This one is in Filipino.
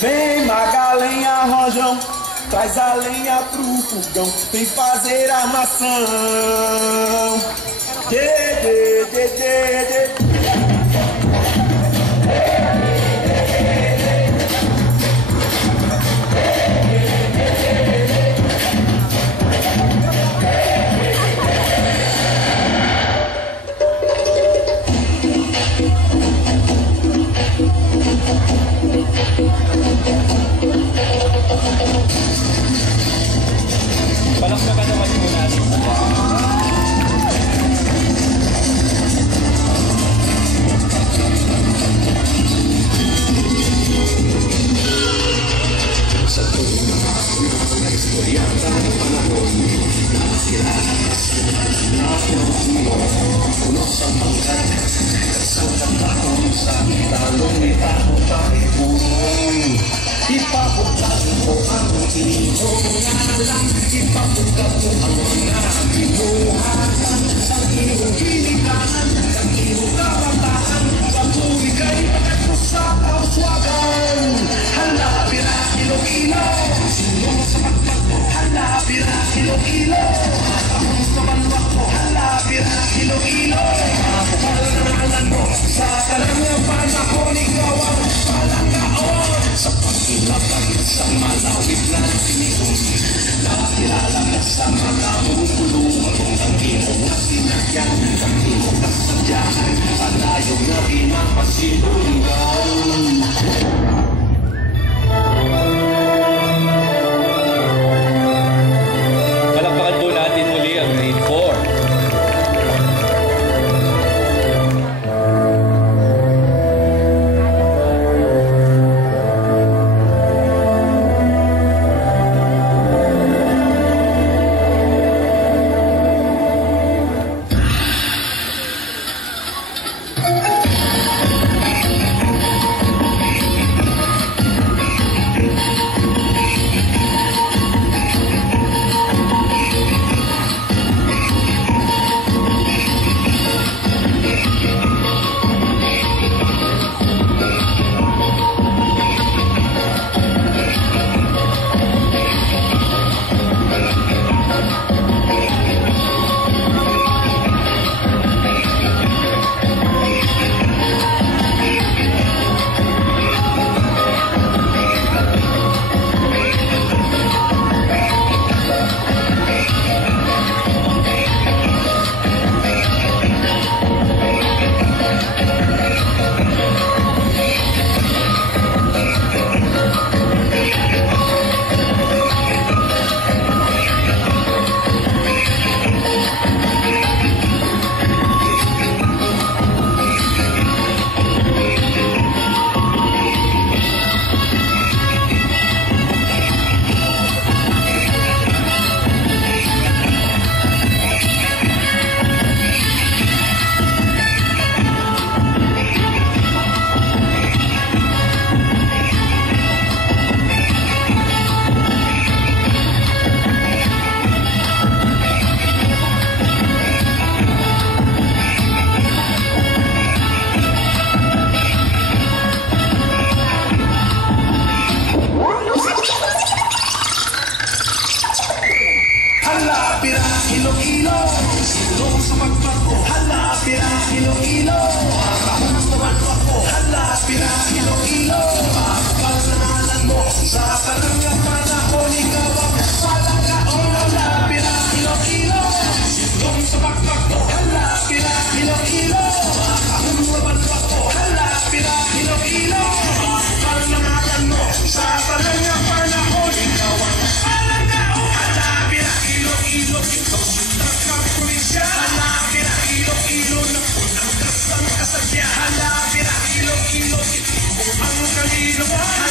Vem Magalenha Rojão, traz a lenha pro fogão, vem fazer armação. Palakpakan naman po natin. Sa tuwing mga istorya ng panahon na kilala na puno sa pangkat sa katahon sa talong ni Taho Pariburong. Ipapuntan mo ang iyong ngalan, ipapuntan mo ang mga binuhatan sa iyong hilitan, sa iyong kabataan, patuloy kay pagkatusak ang swagan. Halapira Iloilo, sulong sa pagpagpo, halapira Iloilo, akong sa banwak mo, halapira Iloilo, mapupal na nalan mo, sa talangang panahon ikaw ang palangkaon, sa pag-ilapag sa malawit na tinigong, nakakilala ka sa mga umulong ang iyong na sinagyan, ang iyong kasadyahan, alayong na pinapasilungan. Palakpakan po natin muli ang grade 4. Iloilo, silong sa magpako, halapira Iloilo, akahon sa magpako, halapira Iloilo, makapal na nalan mo, sa talangang panahon ikaw ang palangkaon, halapira Iloilo, silong sa magpako, halapira Iloilo, akahon sa magpako, halapira Iloilo, makapal na nalan mo, sa talangang panahon ikaw ang palangkaon, halapira Iloilo, ikaw halapira Iloilo na punang kasang kasadya, halapira Iloilo, ito ang kalinawan.